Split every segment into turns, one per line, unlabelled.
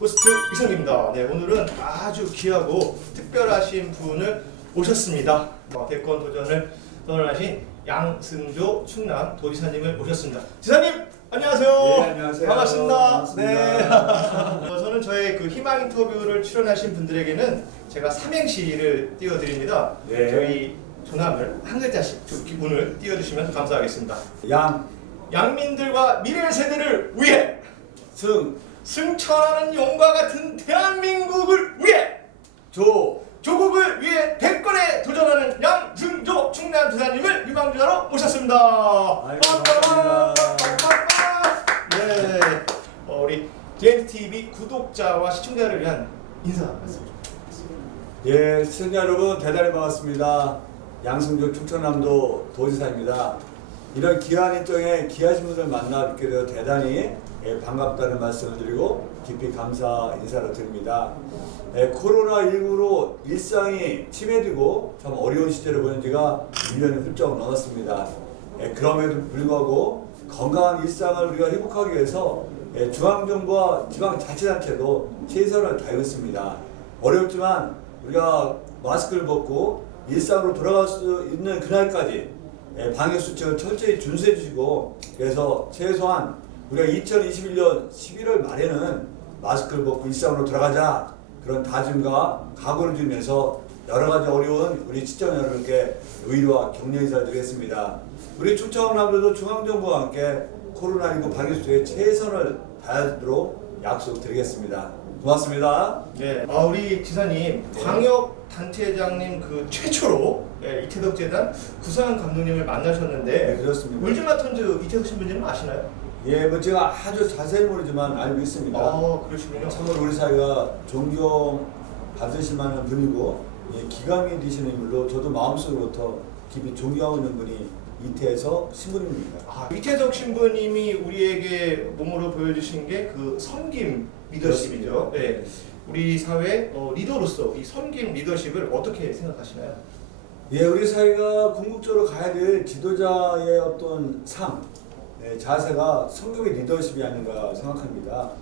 호스트 이성입니다. 네, 오늘은 아주 귀하고 특별하신 분을 모셨습니다. 어, 대권 도전을 선언하신 양승조 충남 도지사님을 모셨습니다. 지사님 안녕하세요.
네, 안녕하세요.
반갑습니다.
반갑습니다.
네. 어, 저는 저의 그 희망 인터뷰를 출연하신 분들에게는 제가 삼행시를 띄워드립니다.
네.
저희 조남을 한 글자씩 두 기분을 띄워주시면 감사하겠습니다.
양,
양민들과 미래 세대를 위해
승,
승천하는 용과 같은 대한민국을 위해
조,
조국을 위해 대권에 도전하는 양승조 충남 지사님을 유망주자로 모셨습니다. 네, 어, 우리 JTV 구독자와 시청자를 위한 인사 말씀 좀.
예, 시청자 여러분 대단히 반갑습니다. 양승조 충청남도 도지사입니다. 이런 귀한 일정에 귀하신 분들 만나 뵙게 되어 대단히 예, 반갑다는 말씀을 드리고 깊이 감사 인사를 드립니다. 예, 코로나19로 일상이 침해되고 참 어려운 시절을 보낸 지가 1년이 훌쩍 넘었습니다. 예, 그럼에도 불구하고 건강한 일상을 우리가 회복하기 위해서 예, 중앙정부와 지방자치단체도 최선을 다하고 있습니다. 어렵지만 우리가 마스크를 벗고 일상으로 돌아갈 수 있는 그날까지 예, 방역 수칙을 철저히 준수해 주시고 그래서 최소한 우리가 2021년 11월 말에는 마스크를 벗고 일상으로 돌아가자 그런 다짐과 각오를 주면서 여러 가지 어려운 우리 시청 여러분께 의료와 격려 인사를 드리겠습니다. 우리 충청남도도 중앙정부와 함께 코로나19 방역 수칙에 최선을 다하도록 약속드리겠습니다. 고맙습니다.
네, 아, 우리 지사님 광역 단체장님 그 최초로 예, 이태덕 재단 구상 감독님을 만나셨는데
네, 그렇습니다.
울지마턴즈 이태덕 신부님 아시나요?
예, 뭐 제가 아주 자세히 모르지만 알고 있습니다.
아, 그러시군요.
참으로 우리 사회가 존경 받으실 만한 분이고 예, 기감이 되시는 인물로 저도 마음속으로부터 깊이 존경하고 있는 분이 이태에서 신부님입니다.
아, 이태석 신부님이 우리에게 몸으로 보여주신 게 그 섬김 리더십이죠. 네. 우리 사회 어, 리더로서 이 섬김 리더십을 어떻게 생각하시나요?
예, 우리 사회가 궁극적으로 가야 될 지도자의 어떤 삶, 예, 자세가 성경의 리더십이 아닌가 생각합니다.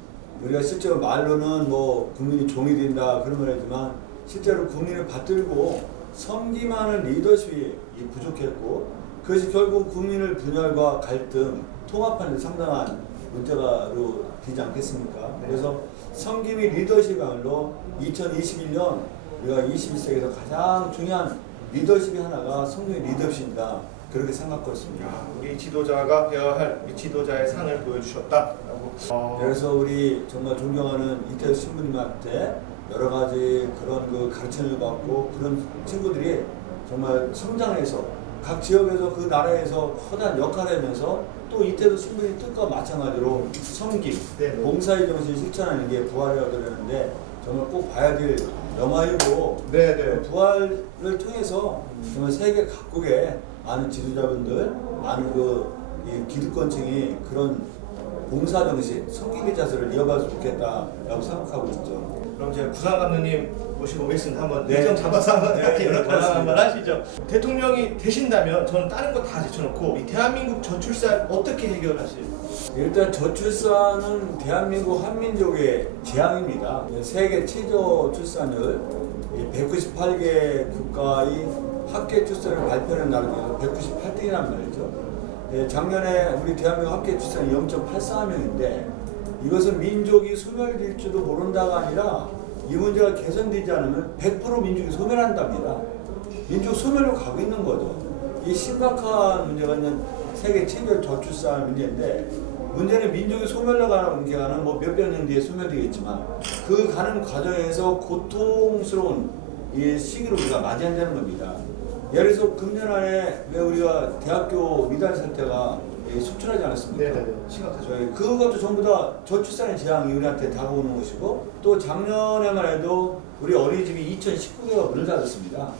우리가 실제로 말로는 뭐 국민이 종이 된다 그런 말 하지만 실제로 국민을 받들고 섬기만한 리더십이 이 부족했고 그것이 결국 국민을 분열과 갈등, 통합하는 데 상당한 문제가로 되지 않겠습니까?
네.
그래서 섬김이 리더십이야말로 2021년 우리가 21세기에서 가장 중요한 리더십이 하나가 성경의 리더십이다. 그렇게 생각하고 있습니다.
야, 우리 지도자가 되어야 할 지도자의 상을 보여주셨다라고. 어,
그래서 우리 정말 존경하는 이태수 신부님한테 여러 가지 그런 그 가르침을 받고 그런 친구들이 정말 성장해서 각 지역에서 그 나라에서 커다란 역할을 하면서 또 이태수 신부님 뜻과 마찬가지로 섬김,
네, 네.
봉사의 정신을 실천하는 게 부활이라고 그러는데 정말 꼭 봐야 될 영화이고
네, 네.
부활을 통해서 정말 세계 각국의 많은 지도자분들, 많은 그이 기득권층이 그런 봉사 정신, 성김의 자세를 이어갔으면 좋겠다라고 생각하고 있죠.
그럼 제가 구상 감독님 모시고 오겠습니다. 한번
네.
일정 잡아서 한번
네,
같이 연락
고맙습니다.
한번 하시죠. 대통령이 되신다면 저는 다른 거 다 제쳐놓고 이 대한민국 저출산 어떻게 해결하실?
일단 저출산은 대한민국 한민족의 재앙입니다. 세계 최저 출산율 198개 국가의 합계 출산을 발표하는 나라 중에서 198등이란 말이죠. 예, 작년에 우리 대한민국 합계 출산이 0.84명인데 이것은 민족이 소멸될지도 모른다가 아니라 이 문제가 개선되지 않으면 100% 민족이 소멸한답니다. 민족 소멸로 가고 있는 거죠. 이 심각한 문제가 있는 세계 최저 저출산 문제인데 문제는 민족이 소멸로 가는 문제가는 뭐 몇백 년 뒤에 소멸되겠지만 그 가는 과정에서 고통스러운 이 시기를 우리가 맞이해야 되는 겁니다. 예를 들어서 금년 안에 왜 우리가 대학교 미달 상태가 속출하지 않았습니까?
심각하죠.
저희 그것도 전부 다 저출산의 재앙이 우리한테 다가오는 것이고 또 작년에만 해도 우리 어린이집이 2,019개가 문을 닫았습니다.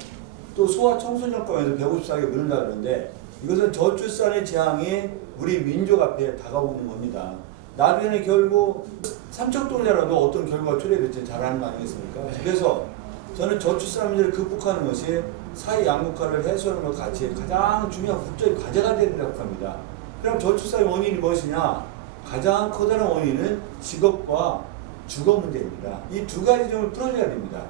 또 소아 청소년과에서 154개 문을 닫았는데 이것은 저출산의 재앙이 우리 민족 앞에 다가오는 겁니다. 나중에는 결국 삼척동자라도 어떤 결과가 초래될지 잘 아는 거 아니겠습니까? 그래서 저는 저출산 문제를 극복하는 것이 사회 양극화를 해소하는 것 같이 가장 중요한 국제의 과제가 된다고 합니다. 그럼 저출산의 원인이 무엇이냐? 가장 커다란 원인은 직업과 주거 문제입니다. 이 두 가지 점을 풀어줘야 됩니다.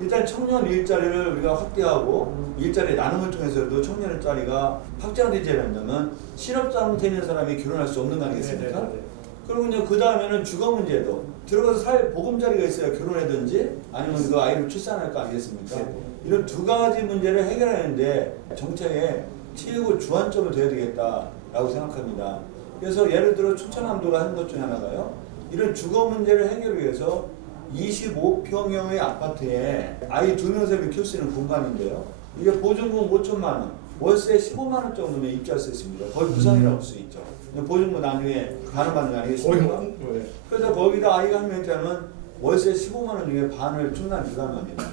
일단 청년 일자리를 우리가 확대하고 일자리 나눔을 통해서도 청년 일자리가 확장되지 않는다면 실업자로 되는 사람이 결혼할 수 없는 거 아니겠습니까?
네네네.
그리고 이제 그 다음에는 주거 문제도 들어가서 살 보금자리가 있어야 결혼하든지 아니면 그 아이를 출산할 거 아니겠습니까?
네.
이런 두 가지 문제를 해결하는데 정책의 최고 주안점을 둬야 되겠다라고 생각합니다. 그래서 예를 들어 충청남도가 하는 것 중에 하나가요. 이런 주거 문제를 해결을 위해서 25평형의 아파트에 아이 두 명, 세명 키울 수 있는 공간인데요. 이게 보증금 5천만 원, 월세 15만 원 정도면 입주할 수 있습니다. 거의 부산이라고 볼수 있죠. 보증금 나중에 반환받는 거
거의
아니겠습니까?
뭐, 네.
그래서 거기다 아이가 한 명이 태어나면 월세 15만 원 중에 반을 충분히 부담합니다.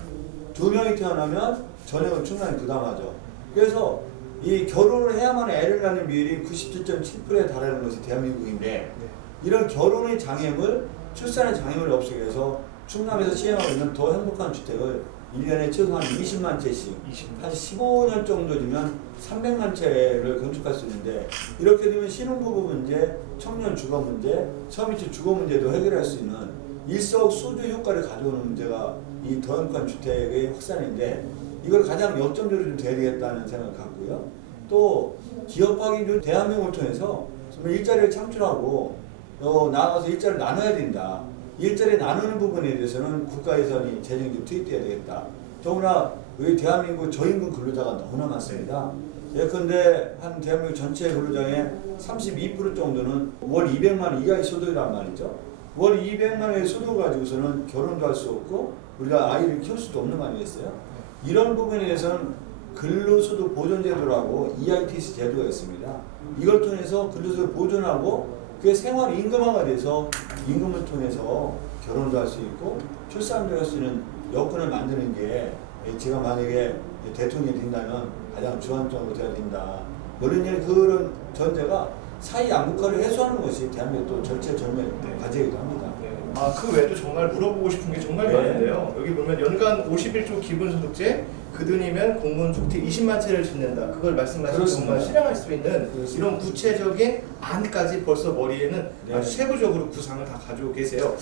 두 명이 태어나면 전액을 충분히 부담하죠. 그래서 이 결혼을 해야만 애를 낳는 비율이 97.7%에 달하는 것이 대한민국인데 이런 결혼의 장애물, 출산의 장애물을 없애기 위해서 충남에서 시행하고 있는 더 행복한 주택을 1년에 최소한 20만 채씩
20만.
한 15년 정도면 300만 채를 건축할 수 있는데 이렇게 되면 신혼부부 문제, 청년 주거 문제, 서민층 주거 문제도 해결할 수 있는 일석수조 효과를 가져오는 문제가 이 더현관 주택의 확산인데 이걸 가장 역점적으로 좀 돼야 되겠다는 생각을 갖고요. 또 기업화기 좀 대한민국을 통해서 일자리를 창출하고 어, 나아가서 일자리를 나눠야 된다. 일자리 나누는 부분에 대해서는 국가 예산이 재정이 투입돼야 되겠다. 더구나 우리 대한민국 저임금 근로자가 너무나 많습니다. 예컨대 한 대한민국 전체 근로자의 32% 정도는 월 200만 원 이하의 소득이란 말이죠. 월 200만 원의 소득을 가지고서는 결혼도 할 수 없고 우리가 아이를 키울 수도 없는 거 아니겠어요? 이런 부분에 대해서는 근로소득 보존제도라고 EITC 제도가 있습니다. 이걸 통해서 근로소득 보존하고 그게 생활 임금화가 돼서 임금을 통해서 결혼도 할 수 있고 출산도 할 수 있는 여건을 만드는 게 제가 만약에 대통령이 된다면 가장 주안점으로 돼야 된다. 그런 일 그런 전제가 사회 양극화를 해소하는 것이 대한민국 또 절체 절명의
네.
과제이기도 합니다.
아, 그 외에도 정말 물어보고 싶은 게 정말
네.
많은데요. 여기 보면 연간 51조 기본소득제, 그들이면 공무원 주택 20만 채를 짓는다. 그걸
그렇습니다.
정말 실행할 수 있는
그렇습니다.
이런 구체적인 안까지 벌써 머리에는
네.
아주 세부적으로 구상을 다 가지고 계세요.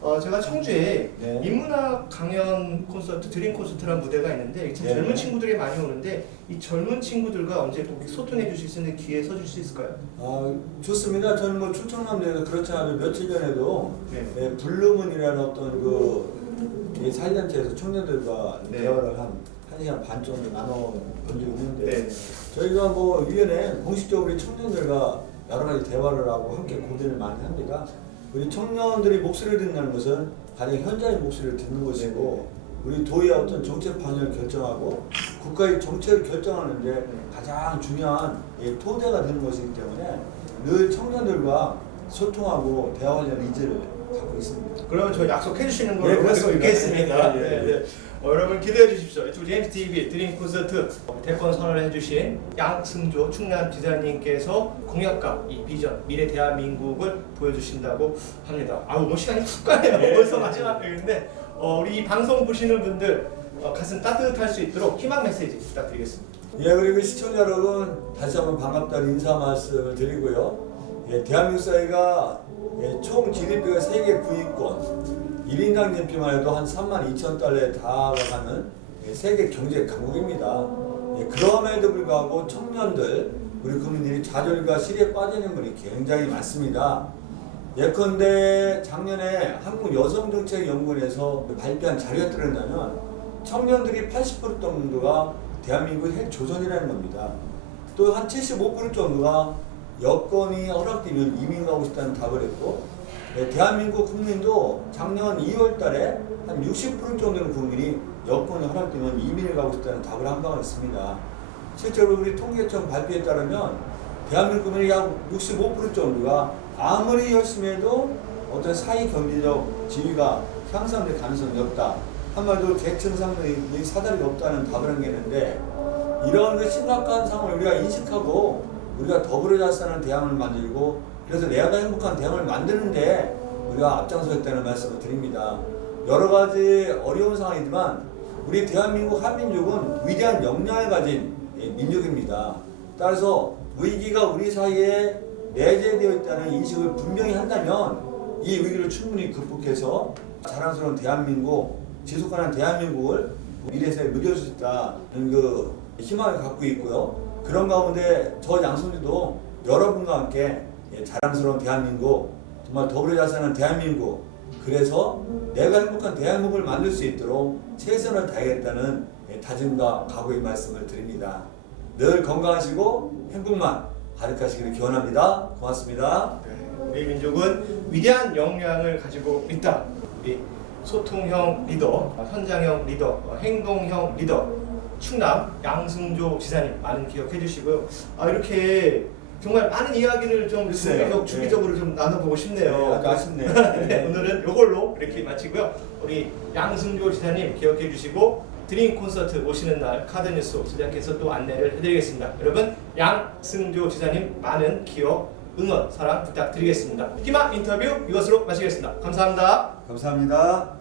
어, 제가 청주에
네.
인문학 강연 콘서트, 드림 콘서트라는 무대가 있는데 참
네.
젊은 친구들이 많이 오는데 이 젊은 친구들과 언제 꼭 소통해 주실 수 있는 기회 서줄 수 있을까요?
아, 좋습니다. 저는 뭐 충청남도에서 그렇지 않아도 며칠 전에도
네.
네, 블루문이라는 어떤 그이 사회단체에서 청년들과
네.
대화를 한 1시간 반 정도 나눠 본 적이 있는데
네.
저희가 뭐 위원회 공식적으로 청년들과 여러 가지 대화를 하고 함께 고민을 많이 합니다. 우리 청년들이 목소리를 듣는 것은 가장 현장의 목소리를 듣는 것이고 우리 도의 어떤 정책 방향을 결정하고 국가의 정책을 결정하는 데 가장 중요한 이 토대가 되는 것이기 때문에 늘 청년들과 소통하고 대화하려는 의지를 갖고 있습니다.
그러면 저 약속해 주시는 걸로
네, 그렇습니다.
있겠습니다.
네, 네,
네,
네.
네. 어, 여러분 기대해 주십시오. 이쪽 제임스 TV 드림 콘서트 대권 선언을 해주신 양승조 충남 지사님께서 공약과 이 비전 미래 대한민국을 보여주신다고 합니다. 아우 뭐 시간이 훅 가네요.
네,
벌써
네,
마지막 회인데 어, 우리 이 방송 보시는 분들 어, 가슴 따뜻할 수 있도록 희망 메시지 부탁드리겠습니다.
예, 그리고 시청자 여러분 다시 한번 반갑다는 인사 말씀을 드리고요. 예, 대한민국 사회가 예, 총 GDP가 세계 9위권, 1인당 GDP만 해도 한 3만 2천 달러에 달하는 예, 세계 경제 강국입니다. 예, 그럼에도 불구하고 청년들, 우리 국민들이 좌절과 실에 빠지는 분이 굉장히 많습니다. 예컨대 작년에 한국 여성정책연구원에서 발표한 자료에 따른다면 청년들이 80% 정도가 대한민국 핵 조선이라는 겁니다. 또 한 75% 정도가 여건이 허락되면 이민 가고 싶다는 답을 했고 네, 대한민국 국민도 작년 2월 달에 한 60% 정도는 국민이 여건이 허락되면 이민을 가고 싶다는 답을 한 바가 있습니다. 실제로 우리 통계청 발표에 따르면 대한민국 국민의 약 65% 정도가 아무리 열심히 해도 어떤 사회 경제적 지위가 향상될 가능성이 없다. 한마디로 계층 상승의 사다리가 없다는 답을 한게있는데 이런 그 심각한 상황을 우리가 인식하고 우리가 더불어 잘 사는 대한을 만들고 그래서 내가 행복한 대한을 만드는데 우리가 앞장서겠다는 말씀을 드립니다. 여러 가지 어려운 상황이지만 우리 대한민국 한민족은 위대한 역량을 가진 예, 민족입니다. 따라서 위기가 우리 사이에 내재되어 있다는 인식을 분명히 한다면 이 위기를 충분히 극복해서 자랑스러운 대한민국, 지속가능한 대한민국을 미래세에 누릴 수 있다는 그 희망을 갖고 있고요. 그런 가운데 저 양성주도 여러분과 함께 예, 자랑스러운 대한민국, 정말 더불어 잘 사는 대한민국, 그래서 내가 행복한 대한민국을 만들 수 있도록 최선을 다하겠다는 예, 다짐과 각오의 말씀을 드립니다. 늘 건강하시고 행복만 가득하시기를 기원합니다. 고맙습니다.
네, 우리 민족은 위대한 역량을 가지고 있다. 소통형 리더, 현장형 리더, 어, 행동형 리더, 충남 양승조 지사님 많은 기억해 주시고요. 아 이렇게 정말 많은 이야기를 좀
글쎄요.
주기적, 주기적으로 좀 나눠보고 싶네요.
네, 아주 아쉽네요.
네, 오늘은 이걸로 이렇게 마치고요. 우리 양승조 지사님 기억해 주시고 드림 콘서트 오시는 날 카드 뉴스 제작해서 또 안내를 해드리겠습니다. 여러분 양승조 지사님 많은 기억, 응원, 사랑 부탁드리겠습니다. 희망 인터뷰 이것으로 마치겠습니다. 감사합니다.
감사합니다.